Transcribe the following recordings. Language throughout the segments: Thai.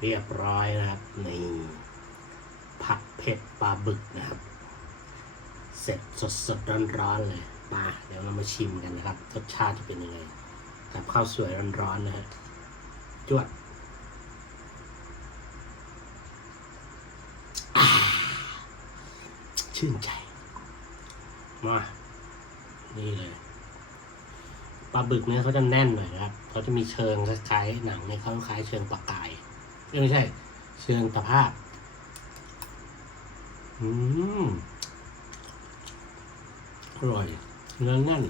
เรียบร้อยนะครับนี่ผัดเผ็ดปลาบึกนะครับ เสร็จสดสดร้อนร้อนๆเลยมาเดี๋ยวเรามาชิมกันนะครับรสชาติจะเป็นยังไงกับข้าวสวยร้อนๆนะฮะจวดชื่นใจ มานี่เลยปลาบึกเนี่ยเขาจะแน่นหน่อยนะครับเขาจะมีเชิงคล้ายๆหนังเนี่ยเขาคล้ายเชิงปลากา ไม่ใช่ เชิงตะภาพ อืม อร่อยเนื้อแน่น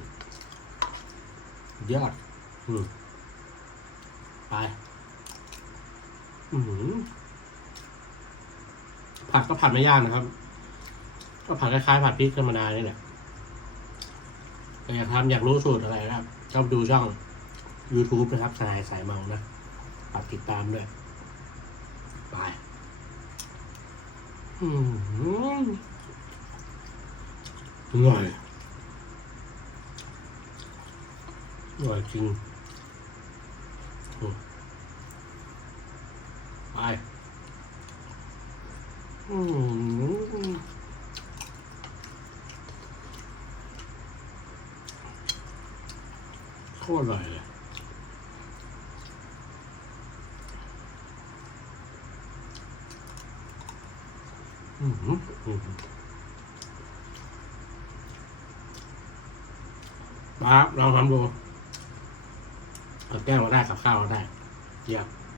ยอด อืม ไป อืมผัดก็ผัดไม่ยากนะครับ ก็ผัดคล้ายๆผัดพริกธรรมดานี่แหละแต่อยากทำอยากรู้สูตรอะไรนะครับชอบดูช่อง YouTube นะครับ สายสายเมานะฝากติดตามด้วย ไปอืมอร่อยอร่อยจริงอืมไปอืมโคตรอร่อยเลย อืมอืมอืม มาลองทำดูเอาแก้วมาได้กับข้าวมาได้เยี่ยม